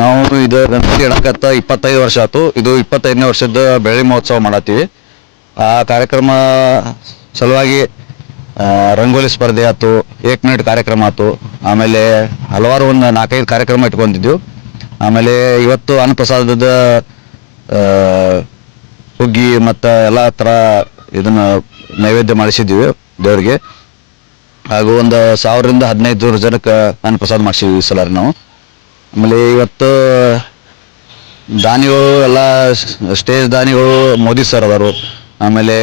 ನಾವು ಇದು ಗಣಪತಿ ಇಡಕತ್ತ 25 ವರ್ಷ ಆಯ್ತು. ಇದು 25ನೇ ವರ್ಷದ ಬೆಳ್ಳಿ ಮಹೋತ್ಸವ ಮಾಡತ್ತೀವಿ. ಆ ಕಾರ್ಯಕ್ರಮ ಸಲುವಾಗಿ ರಂಗೋಲಿ ಸ್ಪರ್ಧೆ ಆಯ್ತು, ಏಕ್ ಕಾರ್ಯಕ್ರಮ ಆಯ್ತು, ಆಮೇಲೆ ಹಲವಾರು ಒಂದು 4-5 ಕಾರ್ಯಕ್ರಮ ಇಟ್ಕೊಂಡಿದ್ದೀವಿ. ಆಮೇಲೆ ಇವತ್ತು ಅನ್ನಪ್ರಸಾದದ ಹುಗ್ಗಿ ಮತ್ತು ಎಲ್ಲ ಥರ ಇದನ್ನು ನೈವೇದ್ಯ ಮಾಡಿಸಿದ್ದೀವಿ ದೇವರಿಗೆ. ಹಾಗೂ ಒಂದು 1000ರಿಂದ 1500 ಜನಕ್ಕೆ ಅನ್ನಪ್ರಸಾದ ಮಾಡಿಸಿದ್ವಿ ಈ ಸಲ ನಾವು. ಆಮೇಲೆ ಇವತ್ತು ದಾನಿಗಳು ಎಲ್ಲ ಸ್ಟೇಜ್ ದಾನಿಗಳು ಮೋದಿ ಸರ್ ಅದಾರು. ಆಮೇಲೆ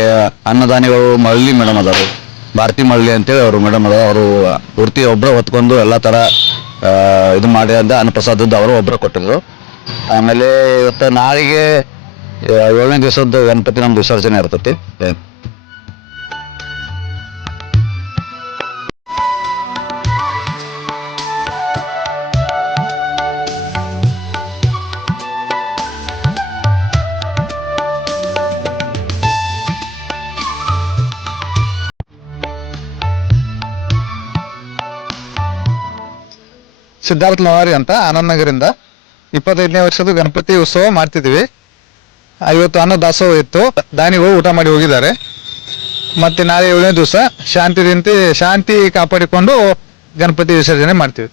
ಅನ್ನದಾನಿಗಳು ಮಳ್ಳಿ ಮೇಡಮ್ ಅದಾರು, ಭಾರತಿ ಮಳ್ಳಿ ಅಂತೇಳಿ ಅವರು ಮೇಡಮ್ ಅದಾರ. ಅವರು ಪೂರ್ತಿ ಒಬ್ಬರ ಹೊತ್ಕೊಂಡು ಎಲ್ಲ ಥರ ಇದು ಮಾಡಿ ಅಂತ ಅನ್ನಪ್ರಸಾದದ್ದು ಅವರು ಒಬ್ಬರ ಕೊಟ್ಟಿದ್ರು. ಆಮೇಲೆ ಇವತ್ತು ನಾಳೆಗೆ 7ನೇ ದಿವಸದ ಗಣಪತಿ ನಮ್ದು ವಿಸರ್ಜನೆ ಇರ್ತೈತಿ. ಸಿದ್ಧಾರ್ಥ ಲವಾರಿ ಅಂತ ಆನಂದ್ ನಗರಿಂದ 25ನೇ ವರ್ಷದ ಗಣಪತಿ ಉತ್ಸವ ಮಾಡ್ತಿದ್ದೀವಿ. ಇವತ್ತು ಅನ್ನ ದಾಸೋಹ ಇತ್ತು, ದಾನಿಗಳು ಊಟ ಮಾಡಿ ಹೋಗಿದ್ದಾರೆ. ಮತ್ತೆ ನಾಳೆ 7ನೇ ದಿವಸ ಶಾಂತಿ ಕಾಪಾಡಿಕೊಂಡು ಗಣಪತಿ ವಿಸರ್ಜನೆ ಮಾಡ್ತೀವಿ.